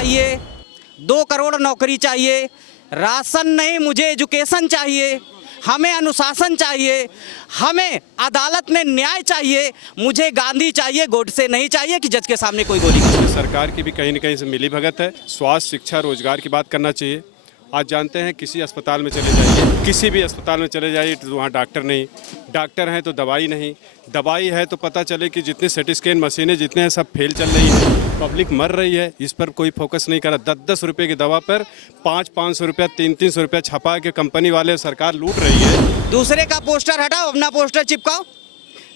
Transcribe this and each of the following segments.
चाहिए, 2 करोड़ नौकरी चाहिए, राशन नहीं मुझे एजुकेशन चाहिए, हमें अनुशासन चाहिए, हमें अदालत में न्याय चाहिए, मुझे गांधी चाहिए, गोडसे नहीं चाहिए कि जज के सामने कोई गोली मारे। सरकार की भी कहीं न कहीं से मिली भगत है। स्वास्थ्य, शिक्षा, रोजगार की बात करना चाहिए। आज जानते हैं किसी अस्पताल में चले जाइए, किसी भी अस्पताल में चले जाइए तो वहाँ डॉक्टर नहीं, डॉक्टर हैं तो दवाई नहीं, दवाई है तो पता चले कि जितने सिटी स्कैन मशीनें जितने हैं सब फेल चल रही हैं, पब्लिक मर रही है, इस पर कोई फोकस नहीं कर रहा। 10-10 रुपये की दवा पर 500-500 रुपया, 300-300 रुपया छपा के कंपनी वाले सरकार लूट रही है। दूसरे का पोस्टर हटाओ, अपना पोस्टर चिपकाओ।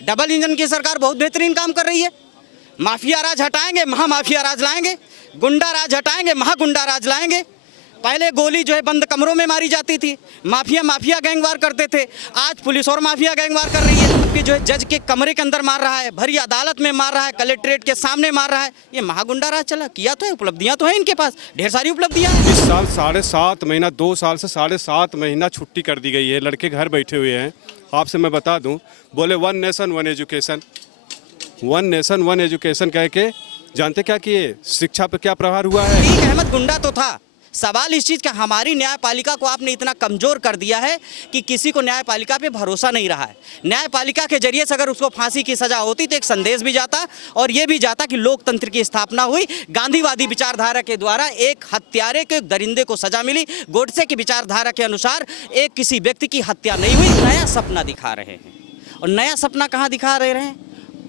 डबल इंजन की सरकार बहुत बेहतरीन काम कर रही है। माफिया राज हटाएंगे, महामाफिया राज लाएंगे, गुंडा राज हटाएंगे, महागुंडा राज लाएंगे। पहले गोली जो है बंद कमरों में मारी जाती थी, माफिया गैंगवार करते थे, आज पुलिस और माफिया गैंगवार कर रही है कि जो है जज के कमरे के अंदर मार रहा है, भरी अदालत में मार रहा है, कलेक्ट्रेट के सामने मार रहा है। ये महागुंडा राज चला, किया तो है, उपलब्धियां तो हैं इनके पास, ढेर सारी उपलब्धियां हैं। इस साल 7.5 महीना, 2 साल से 7.5 महीना छुट्टी कर दी गई है, लड़के घर बैठे हुए हैं। आपसे मैं बता दूं, बोले 1 नेशन 1 एजुकेशन, 1 नेशन 1 एजुकेशन कह के जानते क्या किए, शिक्षा पर क्या प्रभाव हुआ है। ठीक, अहमद गुंडा तो था। सवाल इस चीज़ का, हमारी न्यायपालिका को आपने इतना कमज़ोर कर दिया है कि किसी को न्यायपालिका पे भरोसा नहीं रहा है। न्यायपालिका के जरिए से अगर उसको फांसी की सज़ा होती तो एक संदेश भी जाता और ये भी जाता कि लोकतंत्र की स्थापना हुई, गांधीवादी विचारधारा के द्वारा एक हत्यारे के दरिंदे को सज़ा मिली, गोडसे की विचारधारा के अनुसार एक किसी व्यक्ति की हत्या नहीं हुई। नया सपना दिखा रहे हैं, और नया सपना कहाँ दिखा रहे हैं?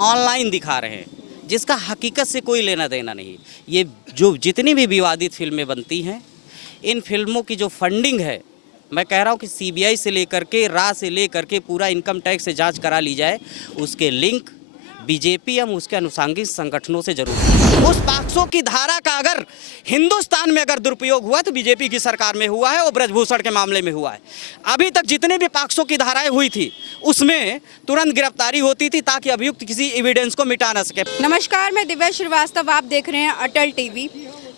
ऑनलाइन दिखा रहे हैं, जिसका हकीकत से कोई लेना देना नहीं। ये जो जितनी भी विवादित फिल्में बनती हैं, इन फिल्मों की जो फंडिंग है, मैं कह रहा हूँ कि सीबीआई से लेकर के रा से लेकर के पूरा इनकम टैक्स से जांच करा ली जाए। उसके लिंक बीजेपी एवं उसके अनुसांगिक संगठनों से जरूर। उस पॉक्सो की धारा का अगर हिंदुस्तान में अगर दुरुपयोग हुआ तो बीजेपी की सरकार में हुआ है और ब्रजभूषण के मामले में हुआ है। अभी तक जितने भी पॉक्सो की धाराएं हुई थी उसमें तुरंत गिरफ्तारी होती थी ताकि अभियुक्त किसी एविडेंस को मिटा ना सके। नमस्कार, मैं दिव्या श्रीवास्तव, आप देख रहे हैं अटल टीवी।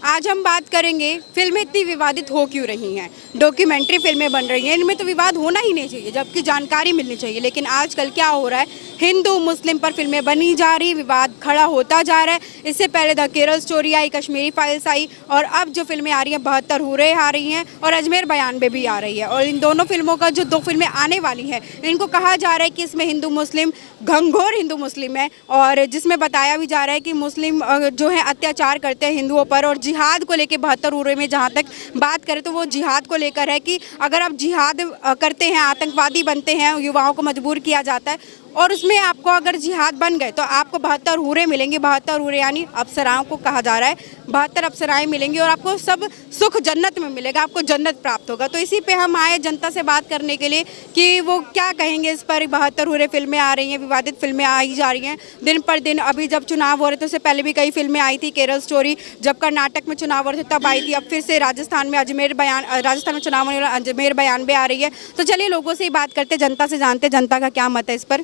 आज हम बात करेंगे फिल्में इतनी विवादित हो क्यों रही हैं। डॉक्यूमेंट्री फिल्में बन रही हैं, इनमें तो विवाद होना ही नहीं चाहिए, जबकि जानकारी मिलनी चाहिए। लेकिन आजकल क्या हो रहा है, हिंदू मुस्लिम पर फिल्में बनी जा रही, विवाद खड़ा होता जा रहा है। इससे पहले द केरल स्टोरी आई, कश्मीरी फाइल्स आई, और अब जो फिल्में आ रही हैं 72 हूरें आ रही हैं और अजमेर बयान भी आ रही है। और इन दोनों फिल्मों का जो 2 फिल्में आने वाली हैं, इनको कहा जा रहा है कि इसमें हिंदू मुस्लिम, घंघोर हिंदू मुस्लिम है, और जिसमें बताया भी जा रहा है कि मुस्लिम जो है अत्याचार करते हैं हिंदुओं पर। और जिहाद को लेकर 72 हूरें में जहाँ तक बात करें तो वो जिहाद को लेकर है कि अगर आप जिहाद करते हैं, आतंकवादी बनते हैं, युवाओं को मजबूर किया जाता है, और उसमें आपको अगर जिहाद बन गए तो आपको 72 हूरें मिलेंगी। 72 हूरें यानी अप्सराओं को कहा जा रहा है, 72 अप्सराएं मिलेंगी और आपको सब सुख जन्नत में मिलेगा, आपको जन्नत प्राप्त होगा। तो इसी पे हम आए जनता से बात करने के लिए कि वो क्या कहेंगे इस पर। 72 हूरें फिल्में आ रही हैं, विवादित फिल्में आई जा रही हैं दिन पर दिन। अभी जब चुनाव हो रहे थे उससे पहले भी कई फिल्में आई थी, केरल स्टोरी जब कर्नाटक में चुनाव हो रहे थे तब आई थी, अब फिर से राजस्थान में राजस्थान में चुनाव होने वाला अजमेर बयान भी आ रही है। तो चलिए लोगों से ही बात करते, जनता से जानते जनता का क्या मत है इस पर।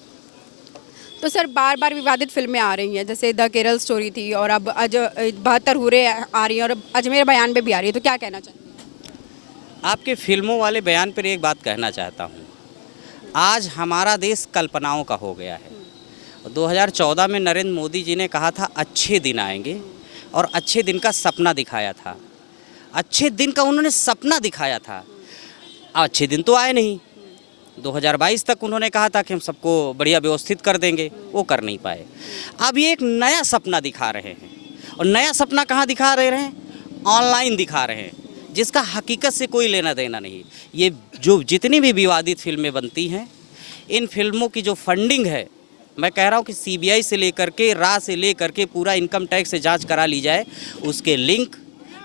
तो सर, बार बार विवादित फिल्में आ रही हैं, जैसे द केरल स्टोरी थी और अब 72 हूरें आ रही हैं और अजमेर बयान भी आ रही है, तो क्या कहना चाहते हैं? आपके फिल्मों वाले बयान पर एक बात कहना चाहता हूँ। आज हमारा देश कल्पनाओं का हो गया है। 2014 में नरेंद्र मोदी जी ने कहा था अच्छे दिन आएंगे, और अच्छे दिन का सपना दिखाया था। अच्छे दिन का उन्होंने सपना दिखाया था, अच्छे दिन तो आए नहीं। 2022 तक उन्होंने कहा था कि हम सबको बढ़िया व्यवस्थित कर देंगे, वो कर नहीं पाए। अब ये एक नया सपना दिखा रहे हैं, और नया सपना कहाँ दिखा रहे हैं? ऑनलाइन दिखा रहे हैं, जिसका हकीकत से कोई लेना देना नहीं। ये जो जितनी भी विवादित फिल्में बनती हैं, इन फिल्मों की जो फंडिंग है, मैं कह रहा हूँ कि सीबीआई से लेकर के रा से लेकर के पूरा इनकम टैक्स से जांच करा ली जाए। उसके लिंक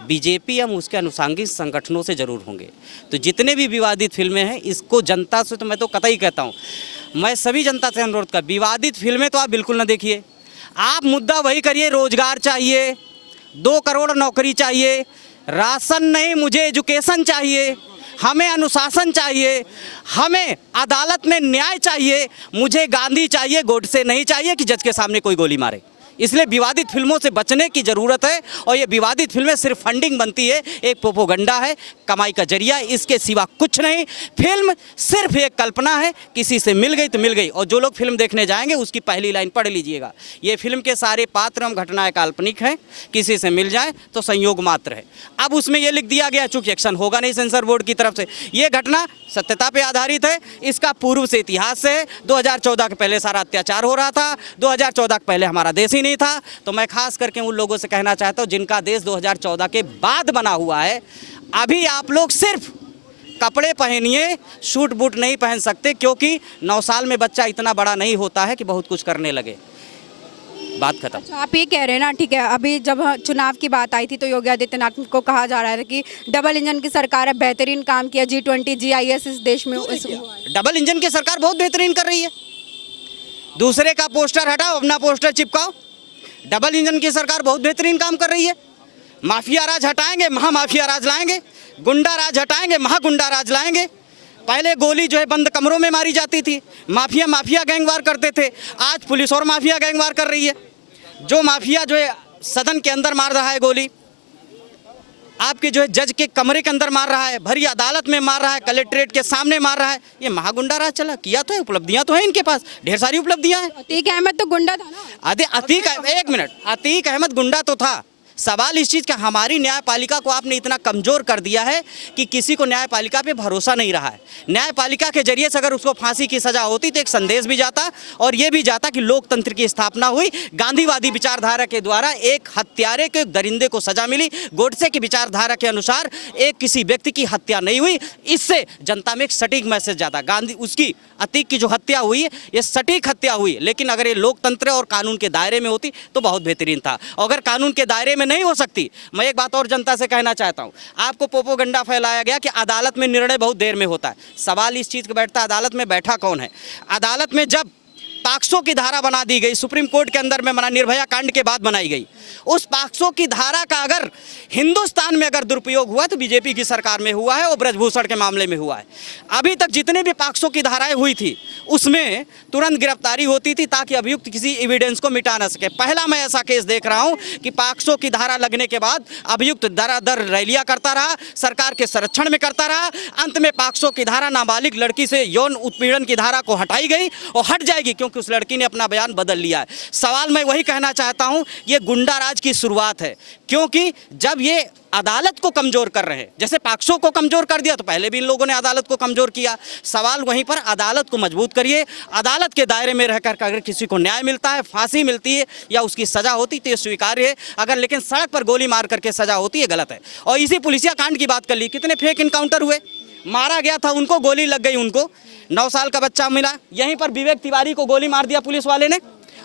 बीजेपी एवं उसके अनुसांगिक संगठनों से जरूर होंगे। तो जितने भी विवादित फिल्में हैं, इसको जनता से तो मैं तो कतई कहता हूँ, मैं सभी जनता से अनुरोध कर, विवादित फिल्में तो आप बिल्कुल ना देखिए। आप मुद्दा वही करिए, रोजगार चाहिए, 2 करोड़ नौकरी चाहिए, राशन नहीं मुझे एजुकेशन चाहिए, हमें अनुशासन चाहिए, हमें अदालत में न्याय चाहिए, मुझे गांधी चाहिए, गोडसे नहीं चाहिए कि जज के सामने कोई गोली मारे। इसलिए विवादित फिल्मों से बचने की ज़रूरत है। और ये विवादित फिल्में सिर्फ फंडिंग बनती है, एक प्रोपोगंडा है, कमाई का जरिया है, इसके सिवा कुछ नहीं। फिल्म सिर्फ एक कल्पना है, किसी से मिल गई तो मिल गई। और जो लोग फिल्म देखने जाएंगे उसकी पहली लाइन पढ़ लीजिएगा, ये फिल्म के सारे पात्र एवं घटनाएं काल्पनिक हैं, किसी से मिल जाए तो संयोग मात्र है। अब उसमें ये लिख दिया गया, चूंकि एक्शन होगा नहीं सेंसर बोर्ड की तरफ से, ये घटना सत्यता पे आधारित है, इसका पूर्व से इतिहास है। 2014 के पहले सारा अत्याचार हो रहा था, 2014 के पहले हमारा देश ही नहीं था। तो मैं खास करके उन लोगों से कहना चाहता हूँ जिनका देश 2014 के बाद बना हुआ है, अभी आप लोग सिर्फ कपड़े पहनिए, सूट बूट नहीं पहन सकते, क्योंकि 9 साल में बच्चा इतना बड़ा नहीं होता है कि बहुत कुछ करने लगे। बात खत्म। अच्छा, आप ये कह रहे हैं ना, ठीक है, अभी जब चुनाव की बात आई थी तो योगी आदित्यनाथ को कहा जा रहा था कि डबल इंजन की सरकार है, बेहतरीन काम किया, G20 GIS इस देश में डबल इंजन की सरकार बहुत बेहतरीन कर रही है। दूसरे का पोस्टर हटाओ, अपना पोस्टर चिपकाओ। डबल इंजन की सरकार बहुत बेहतरीन काम कर रही है। माफिया राज हटाएंगे, महा माफिया राज लाएंगे। गुंडा राज हटाएंगे, महा गुंडा राज लाएंगे। पहले गोली जो है बंद कमरों में मारी जाती थी, माफिया गैंगवार करते थे, आज पुलिस और माफिया गैंगवार कर रही है। जो माफिया जो है सदन के अंदर मार रहा है गोली, आपके जो है जज के कमरे के अंदर मार रहा है, भरी अदालत में मार रहा है, कलेक्ट्रेट के सामने मार रहा है, ये महागुंडा राज चला। किया तो है, उपलब्धियां तो है इनके पास, ढेर सारी उपलब्धियां हैं। अतीक अहमद तो गुंडा था ना। एक मिनट, अतीक अहमद गुंडा तो था। सवाल इस चीज़ का, हमारी न्यायपालिका को आपने इतना कमज़ोर कर दिया है कि किसी को न्यायपालिका पे भरोसा नहीं रहा है। न्यायपालिका के जरिए से अगर उसको फांसी की सज़ा होती तो एक संदेश भी जाता और ये भी जाता कि लोकतंत्र की स्थापना हुई, गांधीवादी विचारधारा के द्वारा एक हत्यारे के दरिंदे को सज़ा मिली, गोडसे की विचारधारा के अनुसार एक किसी व्यक्ति की हत्या नहीं हुई। इससे जनता में एक सटीक मैसेज जाता, गांधी उसकी अतीक की जो हत्या हुई है ये सटीक हत्या हुई। लेकिन अगर ये लोकतंत्र और कानून के दायरे में होती तो बहुत बेहतरीन था। अगर कानून के दायरे में नहीं हो सकती, मैं एक बात और जनता से कहना चाहता हूं, आपको प्रोपोगंडा फैलाया गया कि अदालत में निर्णय बहुत देर में होता है। सवाल इस चीज़ का बैठता है, अदालत में बैठा कौन है? अदालत में जब पाक्सो की धारा बना दी गई, सुप्रीम कोर्ट के अंदर में बना, निर्भया कांड के बाद बनाई गई, उस पाक्सो की धारा का अगर हिंदुस्तान में अगर दुरुपयोग हुआ तो बीजेपी की सरकार में हुआ है और ब्रजभूषण के मामले में हुआ है। अभी तक जितने भी पाक्सो की धाराएं हुई थी उसमें तुरंत गिरफ्तारी होती थी ताकि अभियुक्त किसी एविडेंस को मिटा ना सके। पहला मैं ऐसा केस देख रहा हूं कि पाक्सो की धारा लगने के बाद अभियुक्त दर रैलियां करता रहा, सरकार के संरक्षण में करता रहा। अंत में पाक्सो की धारा नाबालिग लड़की से यौन उत्पीड़न की धारा को हटाई गई और हट जाएगी क्योंकि उस लड़की ने अपना बयान बदल लिया है। सवाल मैं वही कहना चाहता हूं, ये गुंडा राज की शुरुआत है, क्योंकि जब ये अदालत को कमजोर कर रहे हैं, जैसे पाक्सो को कमजोर कर दिया तो पहले भी इन लोगों ने अदालत को कमजोर किया। सवाल वहीं पर, अदालत को मजबूत करिए। अदालत के दायरे में रहकर अगर किसी को न्याय मिलता है, फांसी मिलती है या उसकी सजा होती तो ये स्वीकार्य है। अगर लेकिन सड़क पर गोली मार करके सजा होती है, गलत है। और इसी पुलिसिया कांड की बात कर ली, कितने फेक इनकाउंटर हुए, मारा गया था उनको, गोली लग गई उनको, 9 साल का बच्चा मिला। यहीं पर विवेक तिवारी को गोली मार दिया पुलिस वाले ने।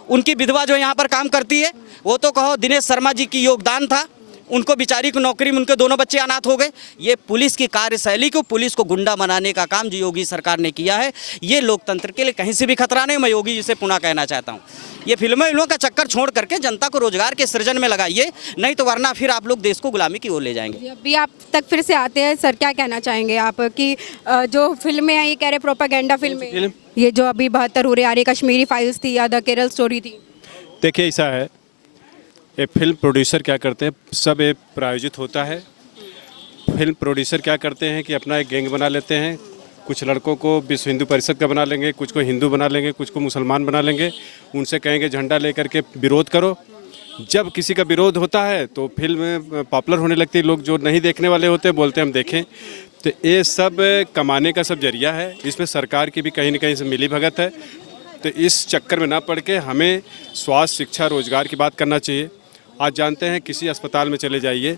उनकी विधवा जो यहाँ पर काम करती है, वो तो कहो दिनेश शर्मा जी की योगदान था, उनको बेचारी को नौकरी में उनके दोनों बच्चे अनाथ हो गए। ये पुलिस की कार्यशैली को, पुलिस को गुंडा बनाने का काम जो योगी सरकार ने किया है, ये लोकतंत्र के लिए कहीं से भी खतरा नहीं। मैं योगी जी से पुनः कहना चाहता हूँ, ये फिल्मों का चक्कर छोड़ करके जनता को रोजगार के सृजन में लगाइए, नहीं तो वरना फिर आप लोग देश को गुलामी की ओर ले जाएंगे। अभी आप तक फिर से आते हैं सर, क्या कहना चाहेंगे आप कि जो फिल्में हैं, ये कह रहे प्रोपेगेंडा फिल्में, ये जो अभी 72 हो रही आ रही, कश्मीरी फाइल्स थी या द केरल स्टोरी थी? देखिए ऐसा है, ये फिल्म प्रोड्यूसर क्या करते हैं, सब ये प्रायोजित होता है। फिल्म प्रोड्यूसर क्या करते हैं कि अपना एक गैंग बना लेते हैं, कुछ लड़कों को विश्व हिंदू परिषद का बना लेंगे, कुछ को हिंदू बना लेंगे, कुछ को मुसलमान बना लेंगे, उनसे कहेंगे झंडा लेकर के विरोध करो। जब किसी का विरोध होता है तो फिल्म पॉपुलर होने लगती है, लोग जो नहीं देखने वाले होते हैं बोलते हैं हम देखें। तो ये सब कमाने का सब जरिया है, इसमें सरकार की भी कहीं ना कहीं से मिली भगत है। तो इस चक्कर में ना पड़ के हमें स्वास्थ्य, शिक्षा, रोजगार की बात करना चाहिए। आज जानते हैं किसी अस्पताल में चले जाइए,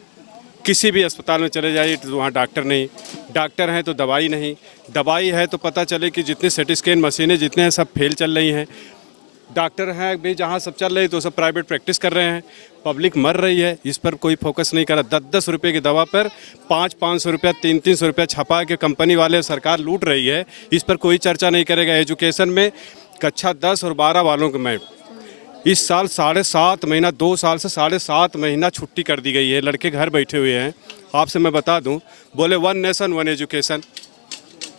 किसी भी अस्पताल में चले जाइए तो वहाँ डॉक्टर नहीं, डॉक्टर हैं तो दवाई नहीं, दवाई है तो पता चले कि जितनी सिटी स्कैन मशीनें जितने हैं सब फेल चल रही हैं। डॉक्टर हैं भी जहाँ सब चल रही तो सब प्राइवेट प्रैक्टिस कर रहे हैं, पब्लिक मर रही है, इस पर कोई फोकस नहीं कर रहा। 10-10 रुपये की दवा पर 500-500 रुपया, 300-300 रुपया छपा के कंपनी वाले सरकार लूट रही है, इस पर कोई चर्चा नहीं करेगा। एजुकेशन में कक्षा 10 और 12 वालों को मैं इस साल 7.5 महीना, 2 साल से 7.5 महीना छुट्टी कर दी गई है, लड़के घर बैठे हुए हैं। आपसे मैं बता दूं, बोले 1 नेशन 1 एजुकेशन,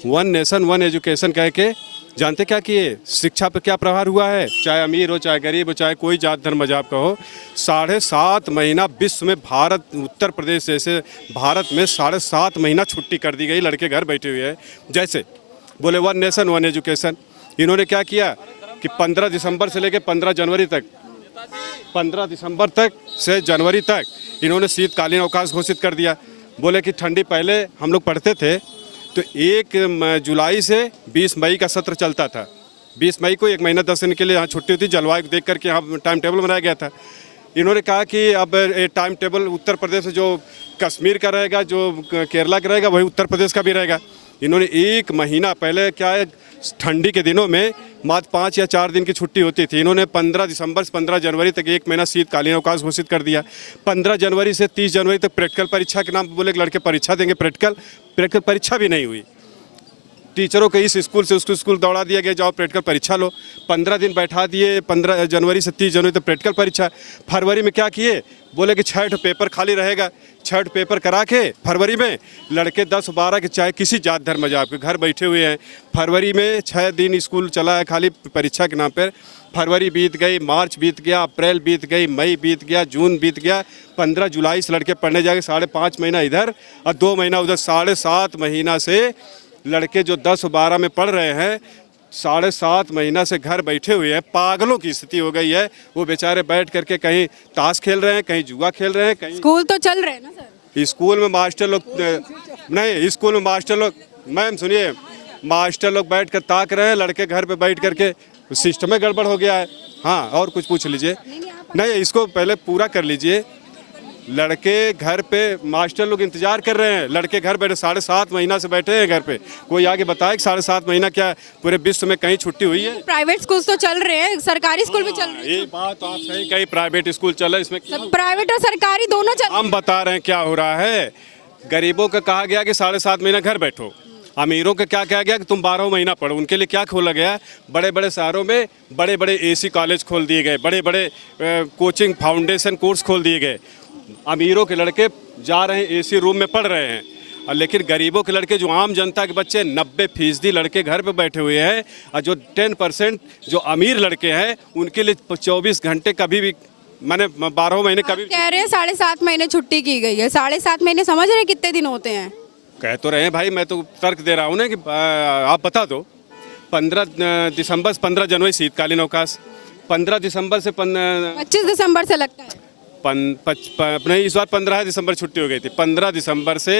1 नेशन 1 एजुकेशन कह के जानते क्या किए? शिक्षा पर क्या प्रभाव हुआ है? चाहे अमीर हो, चाहे गरीब हो, चाहे कोई जात धर्म मजाब का हो, 7.5 महीना विश्व में, भारत उत्तर प्रदेश जैसे भारत में 7.5 महीना छुट्टी कर दी गई, लड़के घर बैठे हुए हैं। जैसे बोले 1 नेशन 1 एजुकेशन, इन्होंने क्या किया कि 15 दिसंबर से लेकर 15 जनवरी तक, 15 दिसंबर तक से जनवरी तक इन्होंने शीतकालीन अवकाश घोषित कर दिया। बोले कि ठंडी, पहले हम लोग पढ़ते थे तो 1 जुलाई से 20 मई का सत्र चलता था। 20 मई को 1 महीना 10 दिन के लिए यहाँ छुट्टी होती, जलवायु को देख करके यहाँ टाइम टेबल बनाया गया था। इन्होंने कहा कि अब ये टाइम टेबल उत्तर प्रदेश में जो कश्मीर का रहेगा, जो केरला का रहेगा, वही उत्तर प्रदेश का भी रहेगा। इन्होंने 1 महीना पहले, क्या है, ठंडी के दिनों में मात्र 5 या 4 दिन की छुट्टी होती थी, इन्होंने 15 दिसंबर से 15 जनवरी तक 1 महीना शीतकालीन अवकाश घोषित कर दिया। 15 जनवरी से 30 जनवरी तक प्रैक्टिकल परीक्षा के नाम बोले कि लड़के परीक्षा देंगे, प्रैक्टिकल परीक्षा भी नहीं हुई। टीचरों को इस स्कूल से उस स्कूल दौड़ा दिया गया, जाओ प्रैक्टिकल परीक्षा लो। 15 दिन बैठा दिए, 15 जनवरी से 30 जनवरी तक प्रैक्टिकल परीक्षा। फरवरी में क्या किए? बोले कि 6 पेपर खाली रहेगा, 6 पेपर करा के फरवरी में लड़के 10-12 के, चाहे किसी जात धर्म मजाब के, घर बैठे हुए हैं। फरवरी में 6 दिन स्कूल चला है खाली परीक्षा के नाम पर। फरवरी बीत गई, मार्च बीत गया, अप्रैल बीत गई, मई बीत गया, जून बीत गया, 15 जुलाई से लड़के पढ़ने जाके 5.5 महीना इधर और 2 महीना उधर, 7.5 महीना से लड़के जो 10-12 में पढ़ रहे हैं, 7.5 महीना से घर बैठे हुए हैं। पागलों की स्थिति हो गई है। वो बेचारे बैठ करके कहीं ताश खेल रहे हैं, कहीं जुआ खेल रहे हैं, कहीं स्कूल तो चल रहे हैं ना सर? स्कूल में मास्टर लोग नहीं, स्कूल में मास्टर लोग, मैम सुनिए, मास्टर लोग बैठ कर ताक रहे हैं, लड़के घर पे बैठ करके, सिस्टम में गड़बड़ हो गया है। हाँ, और कुछ पूछ लीजिए। नहीं, इसको पहले पूरा कर लीजिए। लड़के घर पे, मास्टर लोग इंतजार कर रहे हैं, लड़के घर बैठे 7.5 महीना से बैठे हैं घर पे। कोई आगे बताए कि 7.5 महीना क्या पूरे विश्व में कहीं छुट्टी हुई है? प्राइवेट स्कूल तो चल रहे हैं, सरकारी स्कूल भी चल रहे हैं। ये बात आप सही कही, प्राइवेट स्कूल चल रहा है, इसमें क्या? प्राइवेट और सरकारी दोनों चल। हम बता रहे हैं क्या हो रहा है। गरीबों का कहा गया कि 7.5 महीना घर बैठो, अमीरों का क्या कहा गया कि तुम 12 महीना पढ़ो। उनके लिए क्या खोला गया? बड़े बड़े शहरों में बड़े बड़े AC कॉलेज खोल दिए गए, बड़े बड़े कोचिंग फाउंडेशन कोर्स खोल दिए गए। अमीरों के लड़के जा रहे हैं, AC रूम में पढ़ रहे हैं, और लेकिन गरीबों के लड़के, जो आम जनता के बच्चे, 90% लड़के घर पे बैठे हुए हैं, और जो 10% जो अमीर लड़के हैं, उनके लिए 24 घंटे कभी भी, मैंने 12 महीने कभी कह रहे हैं 7.5 महीने छुट्टी की गई है। 7.5 महीने समझ रहे हैं कितने दिन होते हैं? कह तो रहे हैं भाई, मैं तो तर्क दे रहा हूँ ना कि आप बता दो। 15 दिसंबर से 15 जनवरी शीतकालीन अवकाश, 15 दिसंबर से 25 दिसंबर से लगता है। नहीं, इस बार 15 दिसंबर छुट्टी हो गई थी। 15 दिसंबर से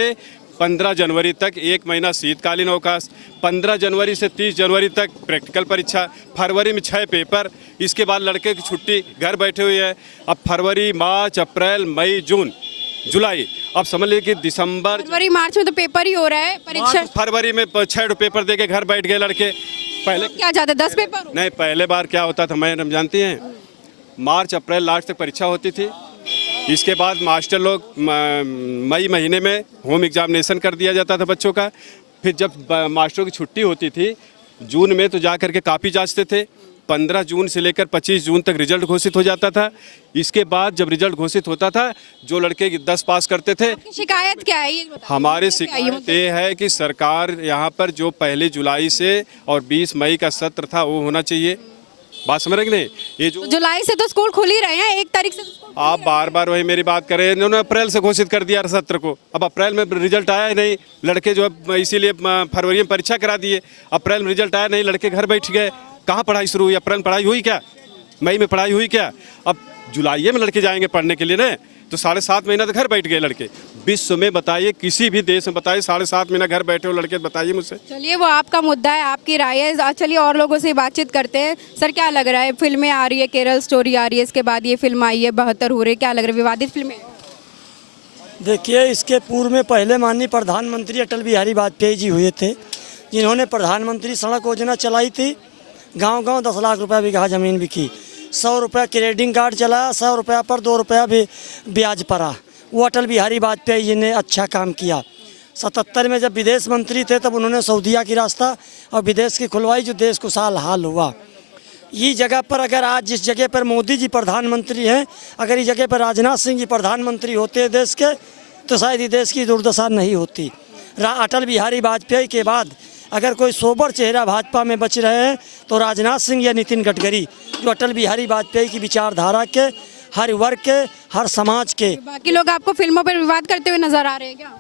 15 जनवरी तक 1 महीना शीतकालीन अवकाश, 15 जनवरी से 30 जनवरी तक प्रैक्टिकल परीक्षा, फरवरी में 6 पेपर, इसके बाद लड़के की छुट्टी, घर बैठे हुए हैं। अब फरवरी, मार्च, अप्रैल, मई, जून, जुलाई, अब समझ लीजिए कि दिसंबर, फरवरी मार्च में तो पेपर ही हो रहा है, परीक्षा। फरवरी में 6 पेपर दे के घर बैठ गए लड़के। पहले क्या जाते 10 पेपर? नहीं, पहले बार क्या होता था मैडम जानती हैं? मार्च अप्रैल लास्ट तक परीक्षा होती थी, इसके बाद मास्टर लोग मई महीने में होम एग्जामिनेशन कर दिया जाता था बच्चों का। फिर जब मास्टरों की छुट्टी होती थी जून में, तो जा करके कापी जांचते थे। 15 जून से लेकर 25 जून तक रिजल्ट घोषित हो जाता था। इसके बाद जब रिजल्ट घोषित होता था, जो लड़के 10 पास करते थे, शिकायत क्या है ये बताइए? हमारी शिकायत ये है कि सरकार यहाँ पर जो 1 जुलाई से और 20 मई का सत्र था वो होना चाहिए। बात समझ रहे कि नहीं? ये जो जुलाई से तो स्कूल खुल ही रहे हैं, 1 तारीख से तो स्कूल आप बार बार वही मेरी बात करें, इन्होंने अप्रैल से घोषित कर दिया सत्र को। अब अप्रैल में रिजल्ट आया ही नहीं, लड़के जो है इसीलिए फरवरी में परीक्षा करा दिए। अप्रैल में रिजल्ट आया नहीं, लड़के घर बैठ गए। कहाँ पढ़ाई शुरू हुई? अप्रैल में पढ़ाई हुई क्या? मई में पढ़ाई हुई क्या? अब जुलाई में लड़के जाएंगे पढ़ने के लिए ना, तो 7.5 महीना तो घर बैठ गए लड़के। विश्व में बताइए, किसी भी देश में बताइए, 7.5 महीना घर बैठे हो लड़के, बताइए मुझसे। चलिए, वो आपका मुद्दा है, आपकी राय है। चलिए और लोगों से बातचीत करते हैं। सर, क्या लग रहा है? फिल्में आ रही है, केरल स्टोरी आ रही है, इसके बाद ये फिल्म आई है 72 हो रही है, क्या लग रहा है? विवादित फिल्में? देखिए, इसके पूर्व में पहले माननीय प्रधानमंत्री अटल बिहारी वाजपेयी जी हुए थे, जिन्होंने प्रधानमंत्री सड़क योजना चलाई थी। गांव-गांव 10 लाख रुपया बीघा ज़मीन बिकी, 100 रुपया क्रेडिट कार्ड चलाया, 100 रुपया पर 2 रुपया भी ब्याज पड़ा। वो अटल बिहारी वाजपेयी जी ने अच्छा काम किया। 77 में जब विदेश मंत्री थे, तब उन्होंने सऊदीया की रास्ता और विदेश की खुलवाई, जो देश खुशहाल हाल हुआ। ये जगह पर अगर आज जिस जगह पर मोदी जी प्रधानमंत्री हैं, अगर इस जगह पर राजनाथ सिंह जी प्रधानमंत्री होते देश के, तो शायद ये देश की दुर्दशा नहीं होती। अटल बिहारी वाजपेयी के बाद अगर कोई सोबर चेहरा भाजपा में बच रहे हैं तो राजनाथ सिंह या नितिन गडकरी, जो अटल बिहारी वाजपेयी की विचारधारा के, हर वर्ग के, हर समाज के। बाकी लोग आपको फिल्मों पर विवाद करते हुए नजर आ रहे हैं क्या?